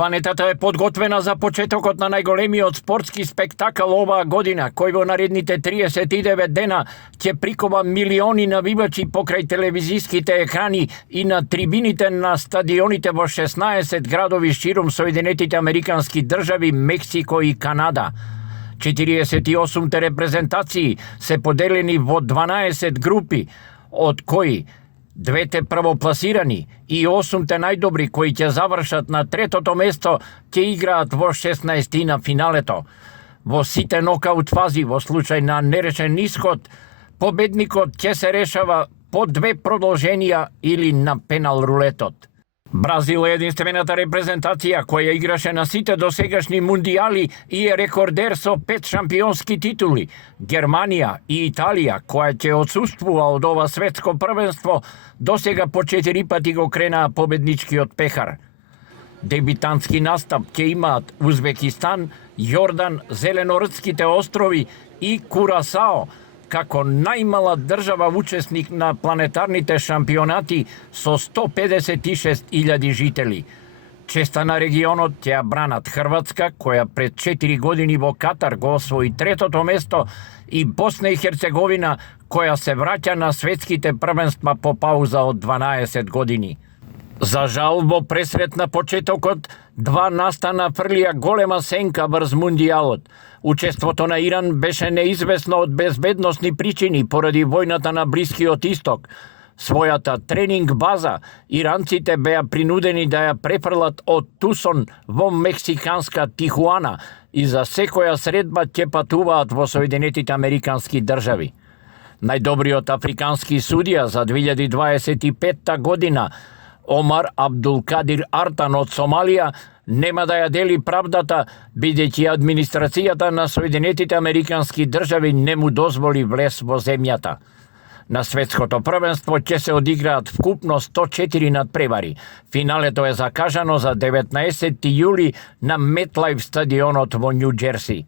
Планетата е подготвена за почетокот на најголемиот спортски спектакл оваа година, кој во наредните 39 дена ќе прикува милиони навивачи покрај телевизиските екрани и на трибините на стадионите во 16 градови ширум Соединетите Американски држави, Мексико и Канада. 48 репрезентации се поделени во 12 групи, од кои двете првопласирани и 8 најдобри кои ќе завршат на третото место ќе играат во 16 на финалето. Во сите нокаут фази во случај на нерешен исход, победникот ќе се решава по 2 продолженија или на пенал рулетот. Бразил е единствената репрезентација која играше на сите досегашни мундијали и е рекордер со 5 шампионски титули. Германија и Италија, која ќе отсуствува од ова светско првенство, досега по 4 пати го кренаа победничкиот пехар. Дебитантски настап ќе имаат Узбекистан, Јордан, Зеленордските острови и Курасао, како најмала држава учесник на планетарните шампионати со 156.000 жители. Честа на регионот ќе ја бранат Хрватска, која пред 4 години во Катар го освои третото место, и Босна и Херцеговина, која се враќа на светските првенства по пауза од 12 години. За жал, во пресрет на почетокот, 2 настана фрлија голема сенка врз мундијалот. Учеството на Иран беше неизвестно од безбедносни причини поради војната на Блискиот Исток. Својата тренинг база иранците беа принудени да ја префрлат од Тусон во мексиканска Тихуана и за секоја средба ќе патуваат во Соединетите Американски држави. Најдобриот африкански судија за 2025 година, Омар Абдулкадир Артан од Сомалија, нема да ја дели правдата, бидејќи администрацијата на Соединетите Американски држави не му дозволи влез во земјата. На светското првенство ќе се одиграат вкупно 104 надпревари. Финалето е закажано за 19 јули на Метлајф стадионот во Њу Џерси.